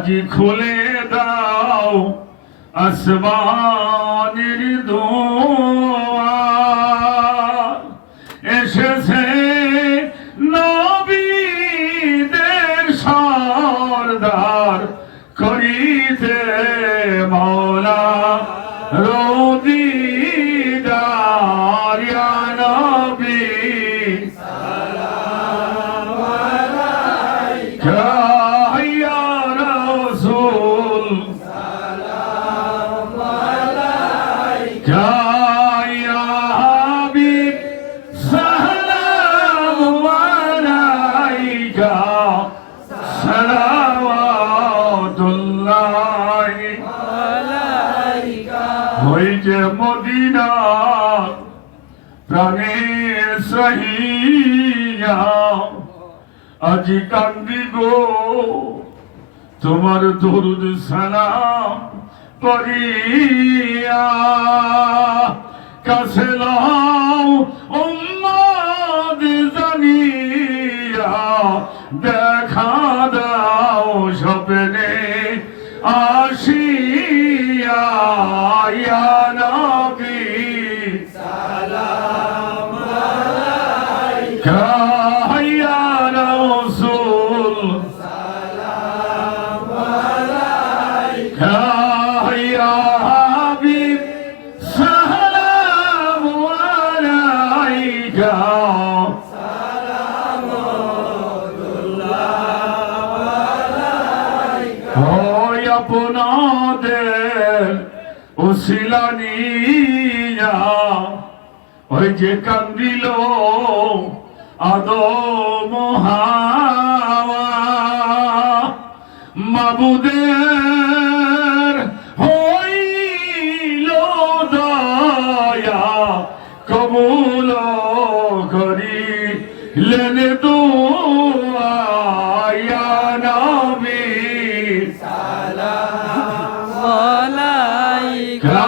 আজি খুলে দাও আসমানের দুয়ার, এসেছে নবীদের সরদার করিতে মওলা রোদিদার। ইয়া নবী সালাম আলাইকা, ইয়া রাসূল সালাম আলাইকা, ইয়া হাবিব সালাম আলাইকা, সালাওয়াতুল্লাহ আলাইকা। ওই যে মদিনা প্রাণের সহিয়া, আজি কান্দি গো তোমার দরুদ সালাম পড়িয়া। কাছে লও উম্মত জানিয়া, দেখা দাও স্বপ্নে আসিয়া। ইয়া নবী সালাম আলাইকা, ইয়া রাসূল সালাম আলাইকা, ইয়া হাবিব সালাম আলাইকা, ওই আপনাদের উসিলা নিয়া, ওই যে কান্দিল আদম হাওয়া, মাবুদের হইল দয়া, কবুল করিলেন দুআ। ইয়া নবী সালাম আলাইকা।